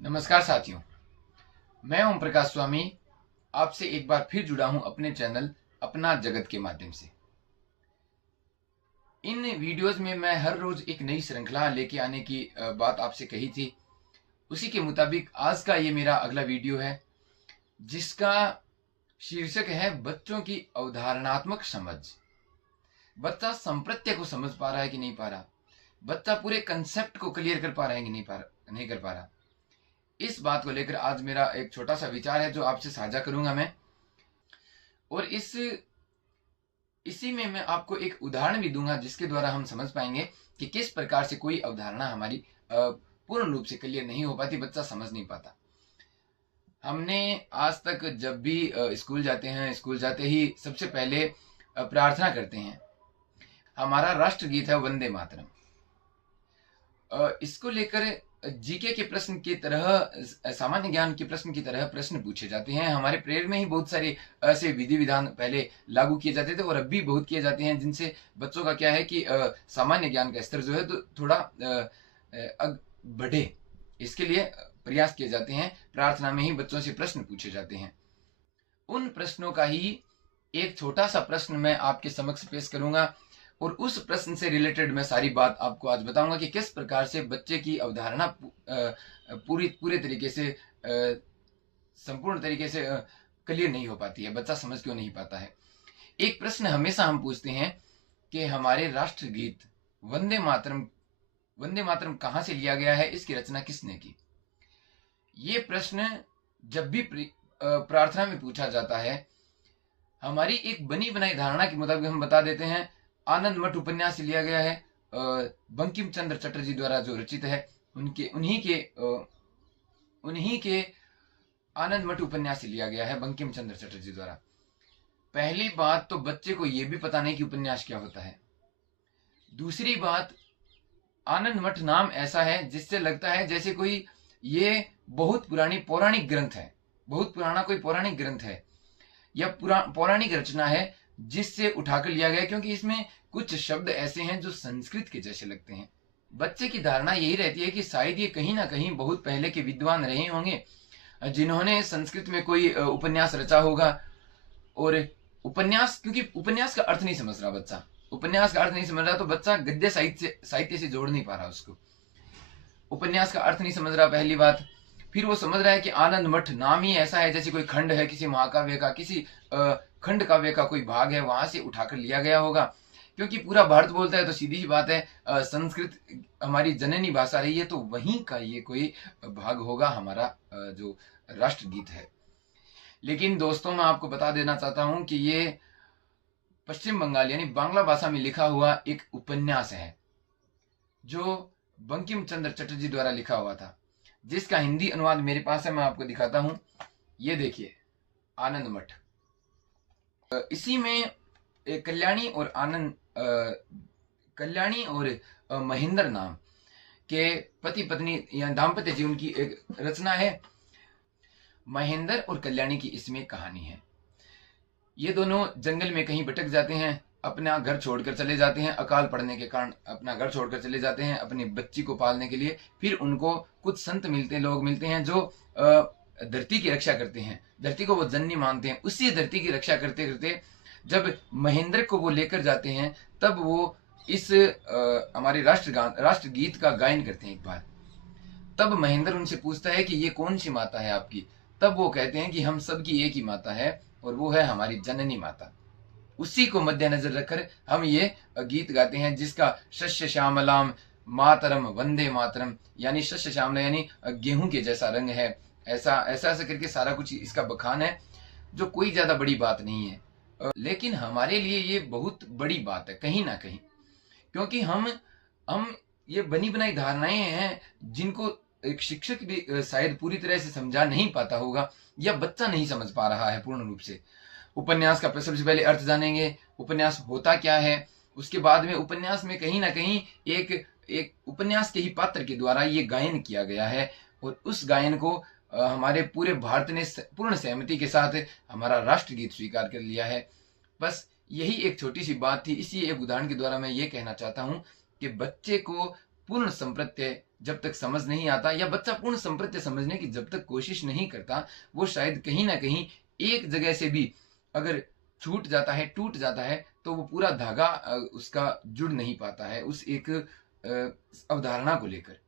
नमस्कार साथियों, मैं ओम प्रकाश स्वामी आपसे एक बार फिर जुड़ा हूं अपने चैनल अपना जगत के माध्यम से। इन वीडियोस में मैं हर रोज एक नई श्रृंखला लेके आने की बात आपसे कही थी। उसी के मुताबिक आज का ये मेरा अगला वीडियो है, जिसका शीर्षक है बच्चों की अवधारणात्मक समझ। बच्चा संप्रत्य को समझ पा रहा है कि नहीं पा रहा, बच्चा पूरे कंसेप्ट को क्लियर कर पा रहा है कि नहीं कर पा रहा। इस बात को लेकर आज मेरा एक छोटा सा विचार है जो आपसे साझा करूंगा मैं। और इसी में मैं आपको एक उदाहरण भी दूंगा जिसके द्वारा हम समझ पाएंगे कि किस प्रकार से कोई अवधारणा हमारी पूर्ण रूप से क्लियर नहीं हो पाती, बच्चा समझ नहीं पाता। हमने आज तक जब भी स्कूल जाते हैं, स्कूल जाते ही सबसे पहले प्रार्थना करते हैं। हमारा राष्ट्रगीत है वंदे मातरम। इसको लेकर जीके के प्रश्न की तरह, सामान्य ज्ञान के प्रश्न की तरह प्रश्न पूछे जाते हैं। हमारे प्रेयर में ही बहुत सारे ऐसे विधि विधान पहले लागू किए जाते थे और अब भी बहुत किए जाते हैं, जिनसे बच्चों का क्या है कि सामान्य ज्ञान का स्तर जो है तो थोड़ा बढ़े, इसके लिए प्रयास किए जाते हैं। प्रार्थना में ही बच्चों से प्रश्न पूछे जाते हैं। उन प्रश्नों का ही एक छोटा सा प्रश्न मैं आपके समक्ष पेश करूंगा और उस प्रश्न से रिलेटेड मैं सारी बात आपको आज बताऊंगा कि किस प्रकार से बच्चे की अवधारणा पूरे तरीके से, संपूर्ण तरीके से क्लियर नहीं हो पाती है, बच्चा समझ क्यों नहीं पाता है। एक प्रश्न हमेशा हम पूछते हैं कि हमारे राष्ट्रगीत वंदे मातरम कहां से लिया गया है, इसकी रचना किसने की। ये प्रश्न जब भी प्रार्थना में पूछा जाता है, हमारी एक बनी बनाई धारणा के मुताबिक हम बता देते हैं आनंद मठ उपन्यास से लिया गया है, बंकिम चंद्र चटर्जी द्वारा जो रचित है, उन्हीं के आनंद मठ उपन्यास से लिया गया है बंकिम चंद्र चटर्जी द्वारा। पहली बात तो बच्चे को यह भी पता नहीं कि उपन्यास क्या होता है। दूसरी बात, आनंद मठ नाम ऐसा है जिससे लगता है जैसे कोई ये बहुत पुरानी पौराणिक ग्रंथ है, बहुत पुराना कोई पौराणिक ग्रंथ है या पौराणिक रचना है जिससे उठाकर लिया गया, क्योंकि इसमें कुछ शब्द ऐसे हैं जो संस्कृत के जैसे लगते हैं। बच्चे की धारणा यही रहती है कि शायद ये कहीं ना कहीं बहुत पहले के विद्वान रहे होंगे जिन्होंने संस्कृत में कोई उपन्यास रचा होगा। और उपन्यास, क्योंकि उपन्यास का अर्थ नहीं समझ रहा बच्चा, उपन्यास का अर्थ नहीं समझ रहा, तो बच्चा गद्य साहित्य से जोड़ नहीं पा रहा, उसको उपन्यास का अर्थ नहीं समझ रहा, पहली बात। फिर वो समझ रहा है कि आनंद मठ नाम ही ऐसा है जैसे कोई खंड है किसी महाकाव्य का, किसी खंड काव्य का कोई भाग है, वहां से उठाकर लिया गया होगा। क्योंकि पूरा भारत बोलता है तो सीधी सी बात है, संस्कृत हमारी जननी भाषा रही है, तो वहीं का ये कोई भाग होगा हमारा जो राष्ट्रगीत है। लेकिन दोस्तों, मैं आपको बता देना चाहता हूं कि ये पश्चिम बंगाल यानी बांग्ला भाषा में लिखा हुआ एक उपन्यास है जो बंकिम चंद्र चटर्जी द्वारा लिखा हुआ था, जिसका हिंदी अनुवाद मेरे पास है, मैं आपको दिखाता हूं। ये देखिए, आनंद मठ। इसी में कल्याणी और महेंद्र नाम के पति पत्नी या दाम्पत्य जीवन की एक रचना है। महेंद्र और कल्याणी की इसमें कहानी है। ये दोनों जंगल में कहीं भटक जाते हैं, अपना घर छोड़कर चले जाते हैं, अकाल पड़ने के कारण अपना घर छोड़कर चले जाते हैं अपनी बच्ची को पालने के लिए। फिर उनको कुछ संत लोग मिलते हैं जो धरती की रक्षा करते हैं, धरती को वो जननी मानते हैं। उसी धरती की रक्षा करते करते जब महेंद्र को वो लेकर जाते हैं, तब वो इस हमारे राष्ट्रगीत का गायन करते हैं एक बार। तब महेंद्र उनसे पूछता है कि ये कौन सी माता है आपकी। तब वो कहते हैं कि हम सबकी एक ही माता है और वो है हमारी जननी माता। उसी को मद्देनजर रखकर हम ये गीत गाते हैं, जिसका शस्य श्यामलाम मातरम वंदे मातरम, यानी शस्य श्यामला यानी गेहूं के जैसा रंग है, ऐसा ऐसा ऐसा करके सारा कुछ इसका बखान है, जो कोई ज्यादा बड़ी बात नहीं है। लेकिन हमारे लिए ये बहुत बड़ी बात है कहीं ना कहीं, क्योंकि हम ये बनी बनाई धारणाएं हैं जिनको एक शिक्षक भी शायद पूरी तरह से समझा नहीं पाता होगा, या बच्चा नहीं समझ पा रहा है पूर्ण रूप से। उपन्यास का सबसे पहले अर्थ जानेंगे, उपन्यास होता क्या है। उसके बाद में उपन्यास में कहीं ना कहीं एक उपन्यास के ही पात्र के द्वारा ये गायन किया गया है, और उस गायन को हमारे पूरे भारत ने पूर्ण सहमति के साथ हमारा राष्ट्रगीत स्वीकार कर लिया है। बस यही एक छोटी सी बात थी। इसी एक उदाहरण के द्वारा मैं ये कहना चाहता हूं कि बच्चे को पूर्ण संप्रत्यय जब तक समझ नहीं आता, या बच्चा पूर्ण संप्रत्यय समझने की जब तक कोशिश नहीं करता, वो शायद कहीं ना कहीं एक जगह से भी अगर छूट जाता है, टूट जाता है, तो वो पूरा धागा उसका जुड़ नहीं पाता है उस एक अवधारणा को लेकर।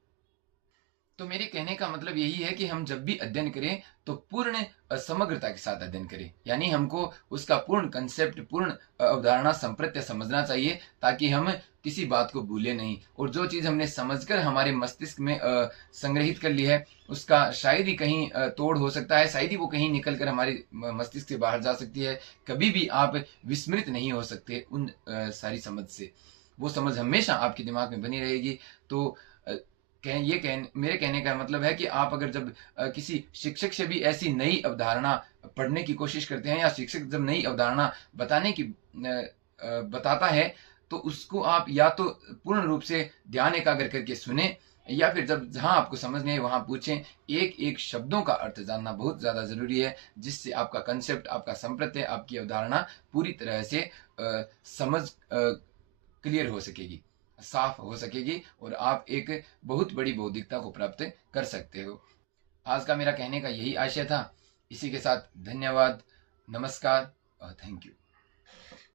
तो मेरे कहने का मतलब यही है कि हम जब भी अध्ययन करें तो पूर्ण समग्रता के साथ अध्ययन करें, यानी हमको उसका पूर्ण कंसेप्ट, पूर्ण अवधारणा, संप्रत्यय समझना चाहिए, ताकि हम किसी बात को भूले नहीं, और जो चीज हमने समझकर हमारे मस्तिष्क में संग्रहित कर ली है, उसका शायद ही कहीं तोड़ हो सकता है, शायद ही वो कहीं निकल कर हमारे मस्तिष्क से बाहर जा सकती है। कभी भी आप विस्मृत नहीं हो सकते उन सारी समझ से, वो समझ हमेशा आपके दिमाग में बनी रहेगी। तो मेरे कहने का मतलब है कि आप अगर जब किसी शिक्षक से भी ऐसी नई अवधारणा पढ़ने की कोशिश करते हैं, या शिक्षक जब नई अवधारणा बताने की बताता है, तो उसको आप या तो पूर्ण रूप से ध्यान एकाग्र करके सुने, या फिर जब जहां आपको समझ नहीं है वहां पूछें। एक एक शब्दों का अर्थ जानना बहुत ज्यादा जरूरी है, जिससे आपका कंसेप्ट, आपका संप्रत्यय, आपकी अवधारणा पूरी तरह से समझ क्लियर हो सकेगी, साफ हो सकेगी, और आप एक बहुत बड़ी बौद्धिकता को प्राप्त कर सकते हो। आज का मेरा कहने का यही आशय था। इसी के साथ धन्यवाद, नमस्कार और थैंक यू।